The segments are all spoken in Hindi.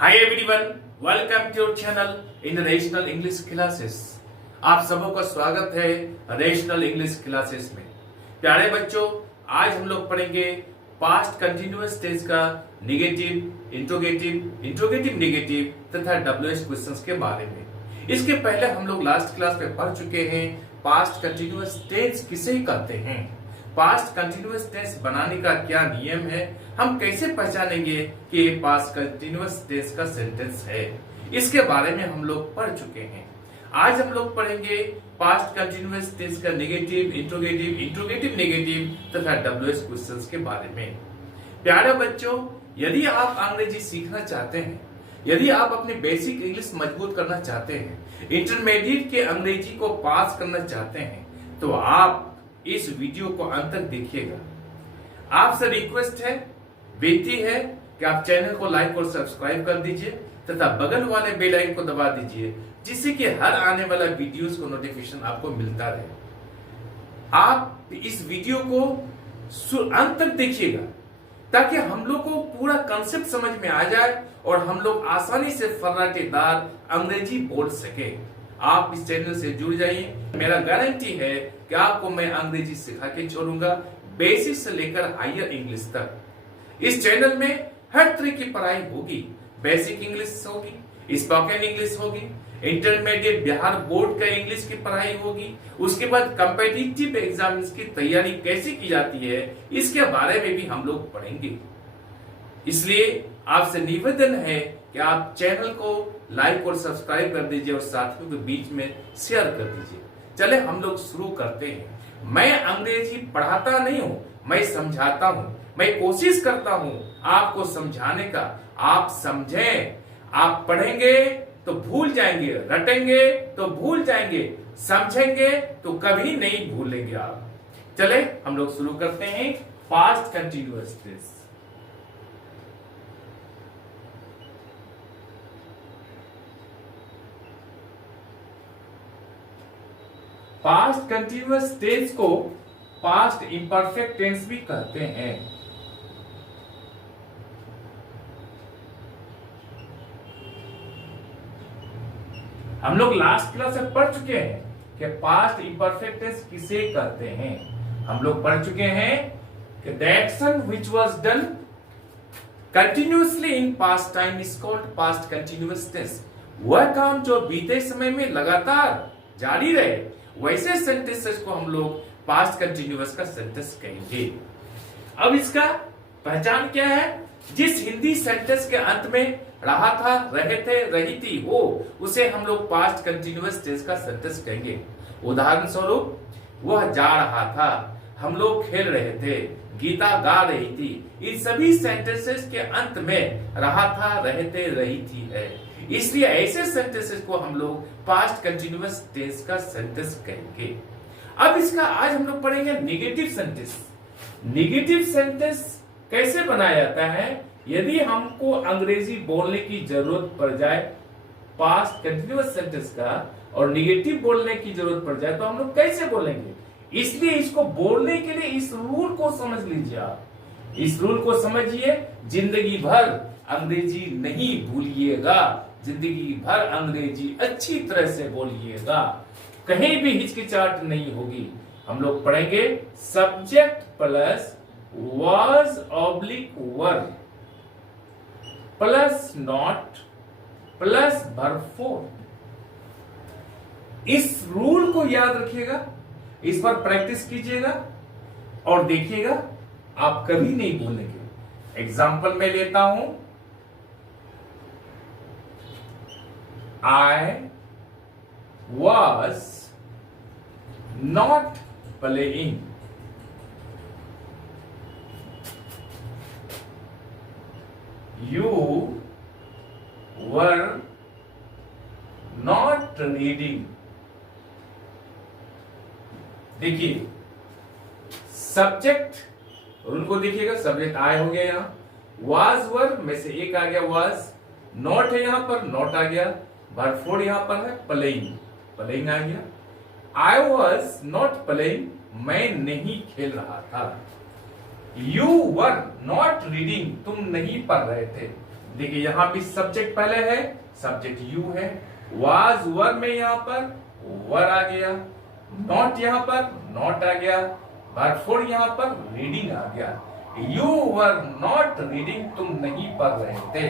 Hi everyone, welcome to your channel in the Rational English Classes। आप सबों का स्वागत है रेशनल इंग्लिश क्लासेस में। प्यारे बच्चों, आज हम लोग पढ़ेंगे पास्ट कंटिन्यूअस टेंस का नेगेटिव, इंट्रोगेटिव नेगेटिव तथा डब्ल्यूएच क्वेश्चंस के बारे में। इसके पहले हम लोग लास्ट क्लास में पढ़ चुके हैं पास्ट कंटिन्यूअस टेंस किसे कहते हैं, पास्ट कंटिन्यूअस टेंस बनाने का क्या नियम है, हम कैसे पहचानेंगे कि ये पास्ट कंटिन्यूअस टेंस का सेंटेंस है, इसके बारे में हम लोग पढ़ चुके हैं। आज हम लोग पढ़ेंगे पास्ट कंटिन्यूअस टेंस का नेगेटिव, इंट्रोगेटिव नेगेटिव तथा डब्ल्यूएच क्वेश्चंस के बारे में। प्यारे बच्चों, यदि आप अंग्रेजी सीखना चाहते हैं, यदि आप अपने बेसिक इंग्लिश मजबूत करना चाहते हैं, इंटरमीडिएट के अंग्रेजी को पास करना चाहते हैं, तो आप इस वीडियो को अंत तक देखिएगा। आपसे रिक्वेस्ट है, बेनती है कि आप चैनल को लाइक और सब्सक्राइब कर दीजिए तथा बगल वाले बेल आइकन को दबा दीजिए, जिससे कि हर आने वाला वीडियोस को नोटिफिकेशन आपको मिलता रहे। आप इस वीडियो को अंत तक देखिएगा ताकि हम लोग को पूरा कंसेप्ट समझ में आ जाए और हम लोग आसानी से फर्राटेदार अंग्रेजी बोल सके। आप इस चैनल से जुड़ जाइए, मेरा गारंटी है कि आपको मैं अंग्रेजी सिखा के छोड़ूंगा, बेसिक से लेकर हायर इंग्लिश तक। इस चैनल में हर तरह की पढ़ाई होगी, बेसिक इंग्लिश होगी, स्पोकन इंग्लिश होगी, इंटरमीडिएट बिहार बोर्ड का इंग्लिश की पढ़ाई होगी, उसके बाद कॉम्पिटिटिव एग्जाम्स की तैयारी कैसे की जाती है, इसके बारे में भी हम लोग पढ़ेंगे। इसलिए आपसे निवेदन है कि आप चैनल को लाइक और सब्सक्राइब कर दीजिए और साथियों के बीच में शेयर कर दीजिए। चले हम लोग शुरू करते हैं। मैं अंग्रेजी पढ़ाता नहीं हूँ, मैं समझाता हूँ, मैं कोशिश करता हूँ आपको समझाने का। आप समझें, आप पढ़ेंगे तो भूल जाएंगे, रटेंगे तो भूल जाएंगे, समझेंगे तो कभी नहीं भूलेंगे आप। चले हम लोग शुरू करते हैं पास्ट कंटिन्यूअस टेंस। पास्ट कंटिन्यूअस टेंस को पास्ट इंपरफेक्ट टेंस भी कहते हैं। हम लोग लास्ट क्लास में पढ़ चुके हैं कि पास्ट इंपरफेक्ट टेंस किसे कहते हैं। हम लोग पढ़ चुके हैं कि the action which was done continuously in past time is called past continuous tense. वह काम जो बीते समय में लगातार जारी रहे, वैसे सेंटेंसेस को हम लोग पास्ट कंटिन्यूअस का सेंटेंस कहेंगे। अब इसका पहचान क्या है? जिस हिंदी सेंटेंस के अंत में रहा था, रहे थे, रही थी, हो, उसे हम लोग पास्ट कंटिन्यूअस टेंस का सेंटेंस कहेंगे। उदाहरण स्वरूप, वह जा रहा था, हम लोग खेल रहे थे, गीता गा रही थी। इन सभी सेंटेंसेस के अंत में रहा था, रहे थे, रही थी है। इसलिए ऐसे सेंटेंसेस को हम लोग पास्ट कंटिन्यूअस टेंस का सेंटेंस कहेंगे। अब इसका आज हम लोग पढ़ेंगे नेगेटिव सेंटेंस। नेगेटिव सेंटेंस कैसे बनाया जाता है? यदि हमको अंग्रेजी बोलने की जरूरत पड़ जाए पास्ट कंटिन्यूअस सेंटेंस का और नेगेटिव बोलने की जरूरत पड़ जाए तो हम लोग कैसे बोलेंगे? इसलिए इसको बोलने के लिए इस रूल को समझ लीजिए। आप इस रूल को समझिए, जिंदगी भर अंग्रेजी नहीं भूलिएगा, जिंदगी भर अंग्रेजी अच्छी तरह से बोलिएगा, कहीं भी हिचकिचाहट नहीं होगी। हम लोग पढ़ेंगे subject plus was oblique were plus not plus verb form. इस रूल को याद रखिएगा, इस पर प्रैक्टिस कीजिएगा और देखिएगा आप कभी नहीं भूलेंगे। एग्जाम्पल मैं लेता हूं, I was not playing. You were not reading. देखिए सब्जेक्ट रूल को देखिएगा, सब्जेक्ट I हो गया, यहां was वर में से एक आ गया was, नॉट है यहां पर, नॉट आ गया, वर्ब फोर यहां पर है, प्लेइंग, प्लेइंग आ गया। I was not playing, मैं नहीं खेल रहा था। You were not reading, तुम नहीं पढ़ रहे थे। देखिए यहां भी सब्जेक्ट पहले है, सब्जेक्ट यू है, वाज वर में यहां पर वर आ गया, नॉट यहां पर नॉट आ गया, वर्ब फोर यहां पर रीडिंग आ गया। यू वर नॉट रीडिंग, तुम नहीं पढ़ रहे थे।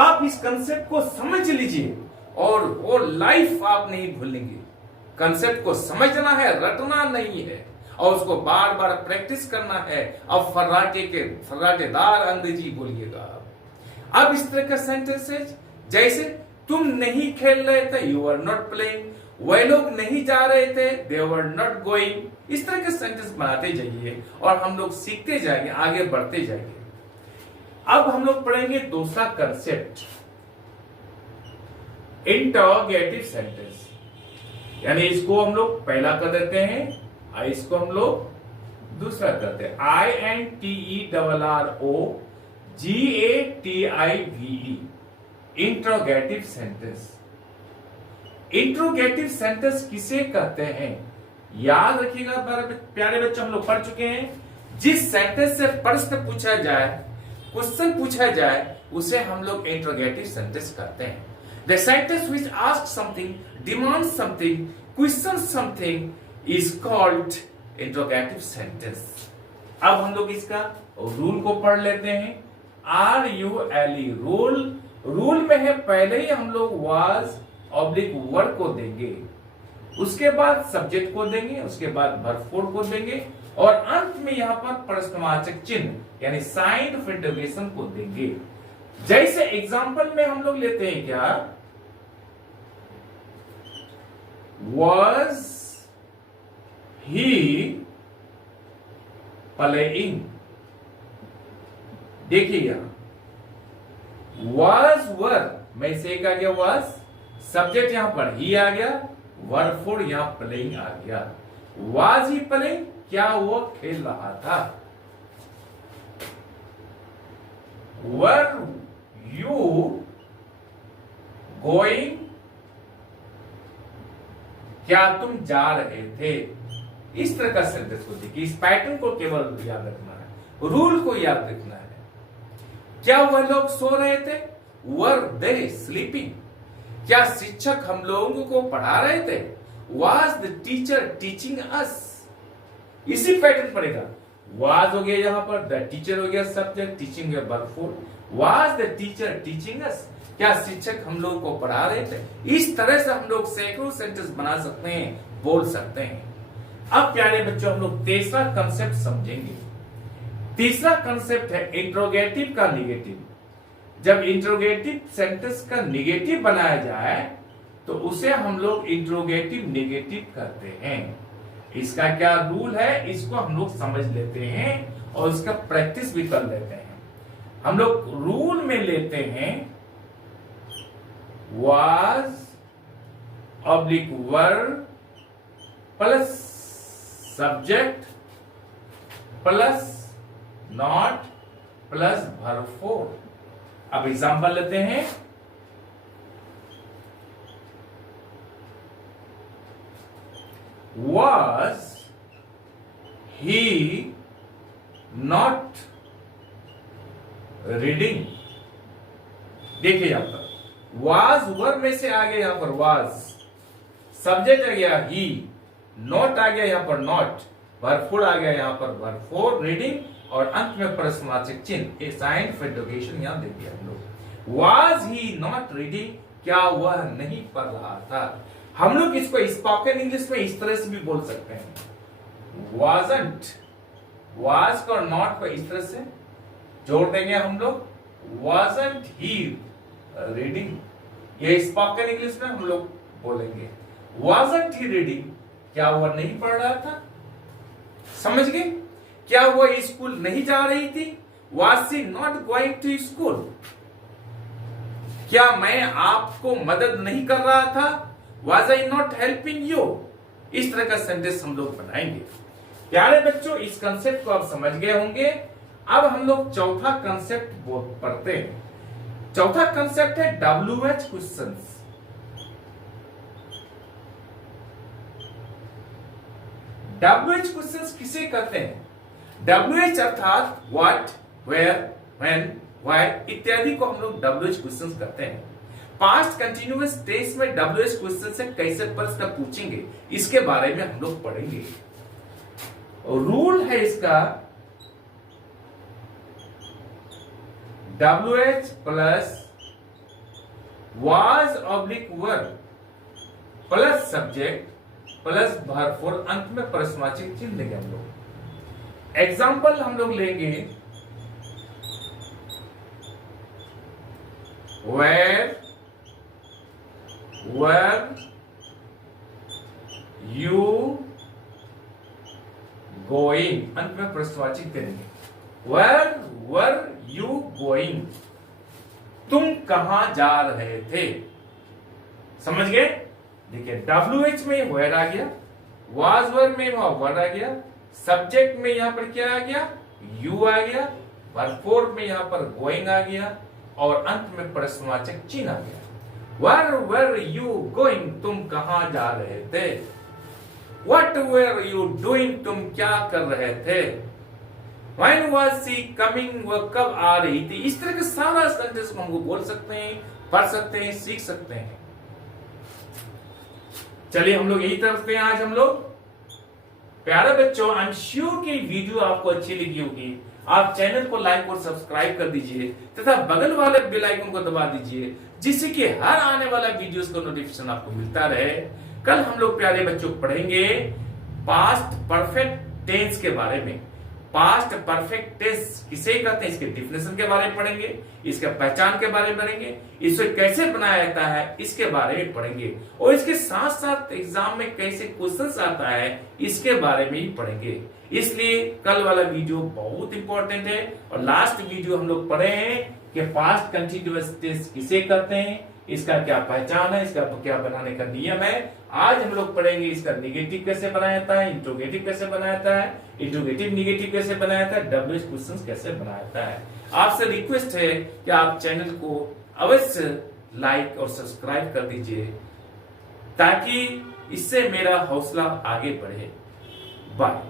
आप इस कंसेप्ट को समझ लीजिए और वो लाइफ आप नहीं भूलेंगे। कंसेप्ट को समझना है, रटना नहीं है, और उसको बार बार प्रैक्टिस करना है। अब फर्राटेदार अंग्रेजी बोलिएगा। अब इस तरह का सेंटेंसेज जैसे तुम नहीं खेल रहे थे, यू आर नॉट प्लेइंग, वह लोग नहीं जा रहे थे, दे वर नॉट गोइंग, इस तरह के सेंटेंस बनाते जाइए और हम लोग सीखते जाएंगे, आगे बढ़ते जाएंगे। अब हम लोग पढ़ेंगे दूसरा कंसेप्ट, इंटरोगेटिव सेंटेंस, यानी इसको हम लोग पहला कर देते हैं और इसको हम लोग दूसरा करते हैं। INTERROGATIVE, interrogative sentence. Interrogative sentence किसे कहते हैं? याद रखिएगा प्यारे बच्चों, हम लोग पढ़ चुके हैं, जिस सेंटेंस से प्रश्न पूछा जाए, क्वेश्चन पूछा जाए, उसे हम लोग इंटरोगेटिव सेंटेंस कहते हैं। The sentence which ask something, demand something, question something is called interrogative sentence. अब हम लोग इसका रूल को पढ़ लेते हैं। RULE रूल में है, पहले ही हम लोग वाज ऑब्लिक वर को देंगे, उसके बाद सब्जेक्ट को देंगे, उसके बाद वर्ब फोर को देंगे और अंत में यहां पर प्रश्नवाचक चिन्ह यानी साइन ऑफ इंटरोगेशन को देंगे। जैसे एग्जांपल में हम लोग लेते हैं क्या, was he playing, देखिए यहां was वर में से एक आ गया was, सब्जेक्ट यहां पर ही आ गया, वर्ब फोर यहां प्लेइंग आ गया। was he playing, क्या वो खेल रहा था। were you going, क्या तुम जा रहे थे। इस तरह का सेंटेंस को देखिए, इस पैटर्न को केवल याद रखना है, रूल को याद रखना है। क्या वह लोग सो रहे थे, वर दे स्लीपिंग, क्या शिक्षक हम लोगों को पढ़ा रहे थे, was the teacher teaching us. इसी पैटर्न पड़ेगा, वाज हो गया यहां पर, द टीचर हो गया subject, teaching verb four, was the teacher teaching us, क्या शिक्षक हम लोगों को पढ़ा रहे थे। इस तरह से हम लोग सैकड़ों सेंटेंस बना सकते हैं, बोल सकते हैं। अब प्यारे बच्चों हम लोग तीसरा कंसेप्ट समझेंगे। तीसरा कंसेप्ट है इंट्रोगेटिव का निगेटिव। जब इंट्रोगेटिव सेंटेंस का निगेटिव बनाया जाए तो उसे हम लोग इंट्रोगेटिव नेगेटिव कहते हैं। इसका क्या रूल है, इसको हम लोग समझ लेते हैं और इसका प्रैक्टिस भी कर लेते हैं। हम लोग रूल में लेते हैं was oblique verb plus subject plus not plus verb four. अब एग्जांपल लेते हैं, was he not reading, देखिए यहां पर was वर्ब में से आ गया, यहां पर was, सब्जेक्ट आ गया ही, नॉट आ गया यहां पर नॉट, वर्ब फोर आ गया यहां पर वर्ब फोर रीडिंग और अंत में प्रश्नवाचक चिन्ह, एक साइन ऑफ इंटरोगेशन यहां दे दिया हम लोग। was he not reading, क्या वह नहीं पढ़ रहा था। हम लोग इसको स्पोकन इंग्लिश में इस तरह से भी बोल सकते हैं, wasn't, was को और नॉट को इस तरह से जोड़ देंगे हम लोग, wasn't he reading, ये स्पोकन इंग्लिश में हम लोग बोलेंगे wasn't he reading, क्या वह नहीं पढ़ रहा था। समझ गए, क्या वह स्कूल नहीं जा रही थी, was she not going to school, क्या मैं आपको मदद नहीं कर रहा था, was I not helping you। इस तरह का सेंटेंस हम लोग बनाएंगे। प्यारे बच्चों इस कंसेप्ट को आप समझ गए होंगे। अब हम लोग चौथा कंसेप्ट पढ़ते हैं। चौथा कंसेप्ट है WH क्वेश्चंस। WH क्वेश्चंस किसे कहते हैं? WH अर्थात व्हाट, वेयर, व्हेन, व्हाइल इत्यादि को हम लोग WH क्वेश्चन करते हैं। पास्ट कंटिन्यूअस टेंस में WH क्वेश्चन से कैसे प्रश्न पूछेंगे इसके बारे में हम लोग पढ़ेंगे। रूल है इसका WH plus was oblique verb plus subject plus verb four, अंत में प्रश्नवाची चिन्ह लेंगे हम लोग। एग्जाम्पल हम लोग लेंगे where were you going, अंत में प्रश्नवाची करेंगे। where were you going, तुम कहां जा रहे थे। समझ गए? देखिए WH में where आ गया, was were में वर्ड आ गया, सब्जेक्ट में यहां पर क्या आ गया, you आ गया, वर्ब फोर में यहां पर going आ गया और अंत में प्रश्नवाचक चिन्ह आ गया। Where were you going, तुम कहां जा रहे थे। What were you doing, तुम क्या कर रहे थे। When was she coming, वह कब आ रही थी। इस तरह के सारा सेंटेंस को हम बोल सकते हैं, पढ़ सकते हैं, सीख सकते हैं। चलिए हम लोग यही करते हैं आज हम लोग। प्यारे बच्चों, आई एम श्योर कि वीडियो आपको अच्छी लगी होगी। आप चैनल को लाइक और सब्सक्राइब कर दीजिए तथा बगल वाले बेल आइकन को दबा दीजिए, जिससे कि हर आने वाला वीडियोस का नोटिफिकेशन आपको मिलता रहे। कल हम लोग प्यारे बच्चों पढ़ेंगे पास्ट परफेक्ट टेंस के बारे में। पास्ट परफेक्ट टेंस किसे कहते हैं, इसके डिफिनेशन के बारे में पढ़ेंगे, इसके पहचान के बारे में पढ़ेंगे, इसे कैसे बनाया जाता है इसके बारे में पढ़ेंगे और इसके साथ साथ एग्जाम में कैसे क्वेश्चंस आता है इसके बारे में ही पढ़ेंगे। इसलिए कल वाला वीडियो बहुत इंपॉर्टेंट है। और लास्ट वीडियो हम लोग पढ़े हैं कि पास्ट कंटिन्यूअस टेंस किसे कहते हैं, इसका क्या पहचान है, इसका क्या बनाने का नियम है। आज हम लोग पढ़ेंगे इसका निगेटिव कैसे बनाया जाता है, इंट्रोगेटिव कैसे बनाया जाता है, इंट्रोगेटिव निगेटिव कैसे बनाया जाता है, WH क्वेश्चंस कैसे बनाया जाता है। आपसे रिक्वेस्ट है कि आप चैनल को अवश्य लाइक और सब्सक्राइब कर दीजिए ताकि इससे मेरा हौसला आगे बढ़े। बाय।